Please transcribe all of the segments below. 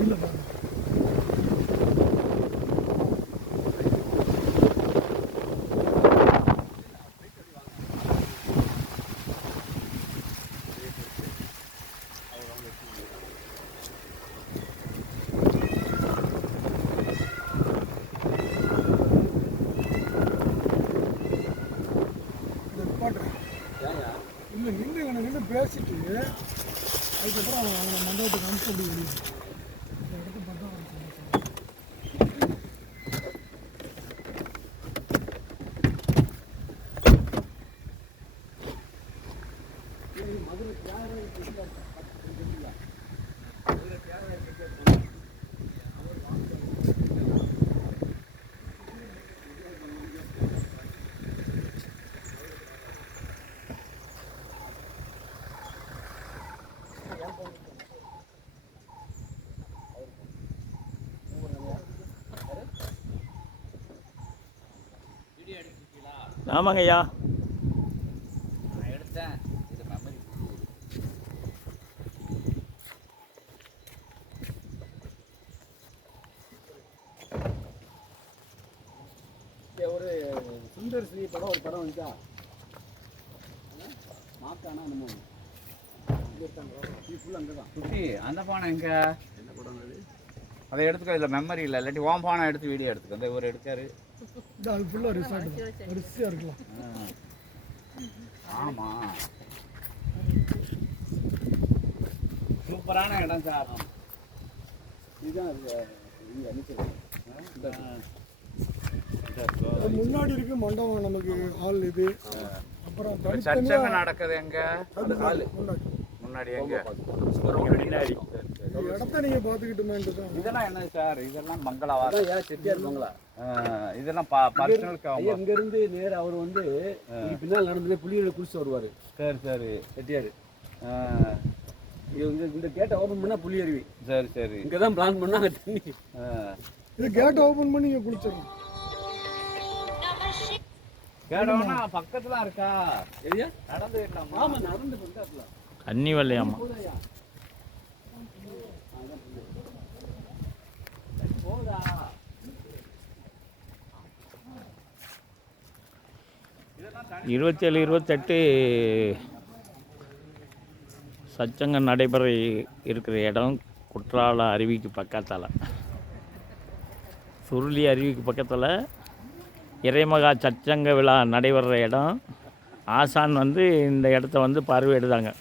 இல்லை இல்லை நின்று நின்று பேசிட்டு அதுக்கப்புறம் அவங்க அவனை மண்டபத்துக்கு அனுப்பிச்சு ஆமாங்க ஐயா நான் எடுத்தேன் இது மெமரி ஒரு சுந்தர் ஸ்ரீ படம் ஒரு படம் வந்துச்சா? மாக்கானா தான் குட்டி அந்த பானை எங்க? என்ன படம் அது? அதை எடுத்துக்கோ இதில் மெமரி இல்லை. இல்லாட்டி ஓம் பானை எடுத்து வீடியோ எடுத்துக்கோ. இந்த இவர் எடுக்காரு. இந்த அது ஃபுல்லாக ரிசார்ட் தான் வரிசையாக இருக்கலாம். ஆமா. சூப்பரான இடம் சார். இதுதான் அது இங்கே அனுப்பிச்சிருக்கேன் அது முன்னாடி இருக்கு மண்டபம் நமக்கு ஹால் இது. அப்புறம் சர்ச்சங்க நடக்குது எங்க? அது முன்னாடி. முன்னாடி எங்க? இடத்த நீங்க பாத்துக்கிட்டுமேன்ட்டு தான். இதெல்லாம் என்னது சார்? இதெல்லாம் மங்களாவா அதான் ஏன் செட்டியார் பங்களா ஆ, இதெல்லாம் பர்சனலுக்கு இங்க இருந்து நேரா அவர் வந்து பின்னால் நடந்து புளியோட குளிச்சு வருவாரு. சரி சரி. செட்டியார். இவங்க இந்த கேட்டை ஓபன் பண்ணா புளி அருவி. சரி சரி. இங்க தான் பிளான் பண்ணா அங்க தண்ணி. இது கேட் ஓபன் பண்ணி இங்க குளிச்சிடலாம் கேட்டோம்னா பக்கத்துல இருக்கா? சரியா நடந்து விடலாமா ஆமா நடந்து பண்றாப்ல அன்னி வெள்ளையாமா போதா? இருபத்தேழு இருபத்தெட்டு சச்சங்கம் நடைபெற இருக்கிற இடம் குற்றால அருவிக்கு பக்கத்தில். சுருளி அருவிக்கு பக்கத்தில் இறைமகா சச்சங்க விழா நடைபெற இடம். ஆசான் வந்து இந்த இடத்த வந்து பார்வையிடுதாங்க.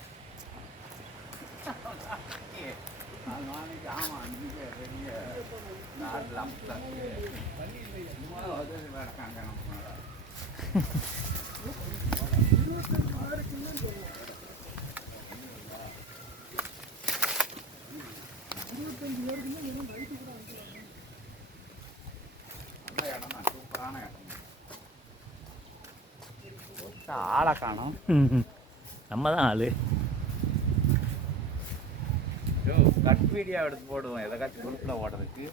ஆளை காணும் நம்ம தான் ஆளு கட் வீடியோ எடுத்து போடுவோம் எதாச்சும் குரூப்பில் ஓடுறதுக்கு